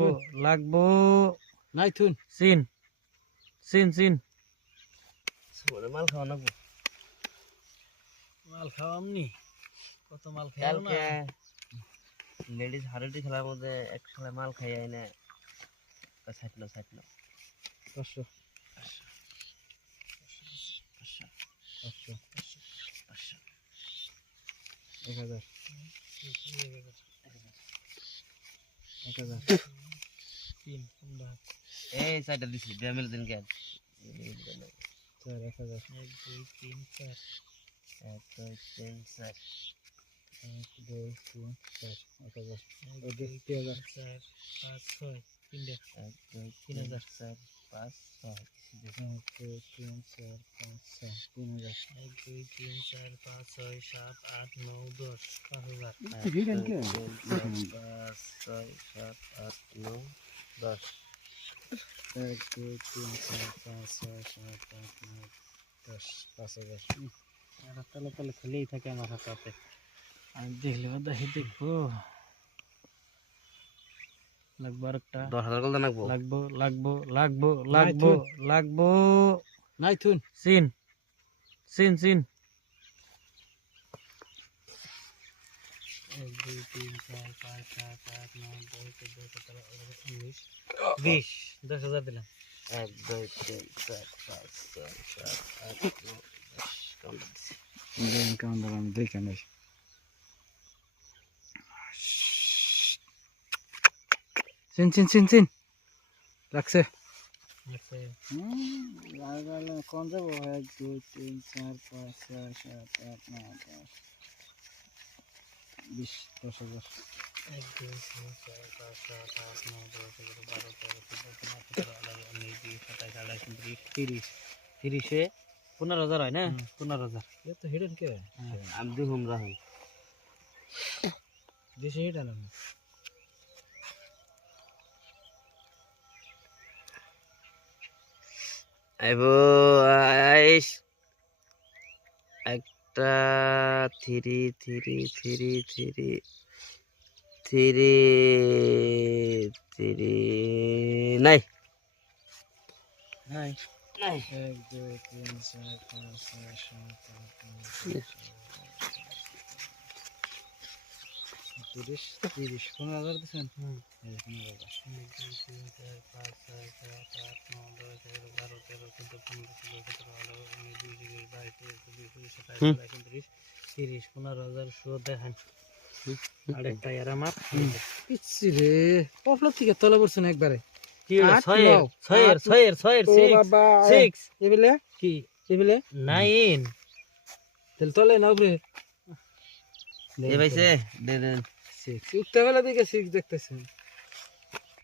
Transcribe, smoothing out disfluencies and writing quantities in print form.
লাগবো নাই থুন scene scene scene মাল খাওয়া না মাল খাওয়ামনি কত মাল খাইও না কালকে লেডিস হারুটি খেলার মধ্যে এক সালে মাল খাই আইনে ছাটলো 500 1000 এই সাইডে দিছি ড্যামেল দিন কেন 4 1000 1 2 3 4 1 2 3 4 1 2 3 4 1000 ওদের 3000 4 5 6 3 1 2 3 4 5 6 1 2 3 4 5 6 3000 1 2 3 4 5 6 7 8 9 10 5000 হিডেন কে 5 6 7 8 9 10 1 2 3 4 5 6 7 8 9 10 5000 এটা তালে খেলেই থাকে আমার হাতে আমি দেখলে দেখবো লাগবো আরেকটা 10,000 করে নাকবো লাগবো লাগবো লাগবো লাগবো লাগবো নাই থুন সিন সিন সিন 1 2 3 4 5 6 7 9 10 11 12 13 14 15 10,000 দিলাম 1 2 3 4 5 6 7 8 9 10 কাউন্ট দিছি দেন কাউন্টার আমি দেখে নেই সিন সিন সিন সিন লাগছে লাগালে কোন যাব 1 2 3 4 5 6 7 8 9 10 20 10000 1 2 3 4 5 6 7 8 9 10 11 12 13 14 15 16 17 18 19 20 30 15,000 হয় না 15,000 ये तो हिडन के আমি দুই হুমরা হই जैसे हिडन है আইবো আইস একটা 3 3 3 3 3 3 নাই नहीं নাই 1 2 3 4 5 6 7 8 9 10 30 15,000 দিছেন এই 15,000 15,000 শো দেখেন আরেকটা এর আমার পিচ্ছি রে পফলত থেকে তলা পড়ছেন একবারে কি হলো 6 ও বাবা 6 এবেলে কি এবেলে 9 তেল তলে না উপরে এ ভাইছে দে দেন 6 উঠতে বেলা দিকে 6 দেখতেছেন